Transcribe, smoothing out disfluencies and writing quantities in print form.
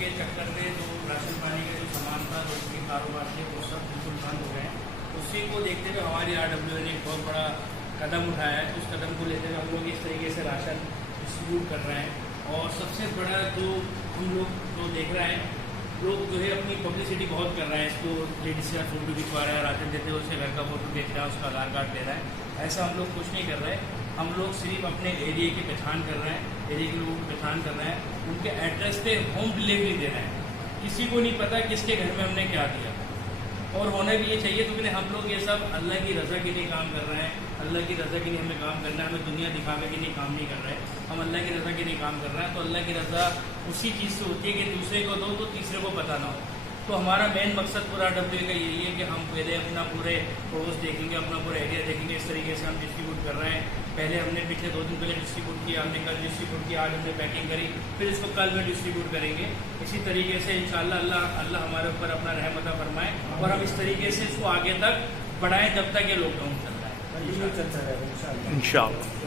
के चक्कर में जो राशन पानी का जो सामान था, जो उसके कारोबार थे, वो सब बिल्कुल बंद हो गए हैं। उसी को देखते हुए हमारी RWA ने एक बहुत बड़ा कदम उठाया है। उस कदम को लेते हुए हम लोग इस तरीके से राशन डिस्ट्रीब्यूट कर रहे हैं। और सबसे बड़ा जो हम लोग जो देख रहे हैं, लोग जो है अपनी पब्लिसिटी बहुत कर रहे हैं। इसको लेडीज का फोटो खिंचवा रहे हैं, राशन देते हुए उसके घर का फोटो देख रहा है, उसका आधार कार्ड दे रहा है। ऐसा हम लोग कुछ नहीं कर रहे। हम लोग सिर्फ अपने एरिया की पहचान कर रहे हैं, एरिया के लोगों की पहचान कर रहे हैं, उनके एड्रेस पे होम डिलीवरी दे रहे हैं। किसी को नहीं पता किसके घर में हमने क्या दिया, और होना भी ये चाहिए, क्योंकि हम लोग ये सब अल्लाह की रज़ा के लिए काम कर रहे हैं। अल्लाह की रज़ा के लिए हमें काम करना है, हमें दुनिया दिखावे के लिए काम नहीं कर रहे हैं। हम अल्लाह की रज़ा के लिए काम कर रहे हैं। तो अल्लाह की रज़ा उसी चीज़ से होती है कि दूसरे को दो तो तीसरे को पता ना हो। तो हमारा मेन मकसद पूरा RWA का यही है कि हम पहले अपना पूरे पड़ोस देखेंगे, अपना पूरा एरिया देखेंगे। इस तरीके से हम डिस्ट्रीब्यूट कर रहे हैं। पहले हमने पिछले 2 दिन पहले डिस्ट्रीब्यूट किया, हमने कल डिस्ट्रीब्यूट किया, आज हमने पैकिंग करी, फिर इसको कल में डिस्ट्रीब्यूट करेंगे। इसी तरीके से इंशाअल्लाह अल्लाह हमारे ऊपर अपना रहम अता फरमाए, और हम इस तरीके से इसको आगे तक बढ़ाएं जब तक ये लॉकडाउन चल रहा है। कंटिन्यू चलता रहेगा इंशाअल्लाह। इंशाअल्लाह।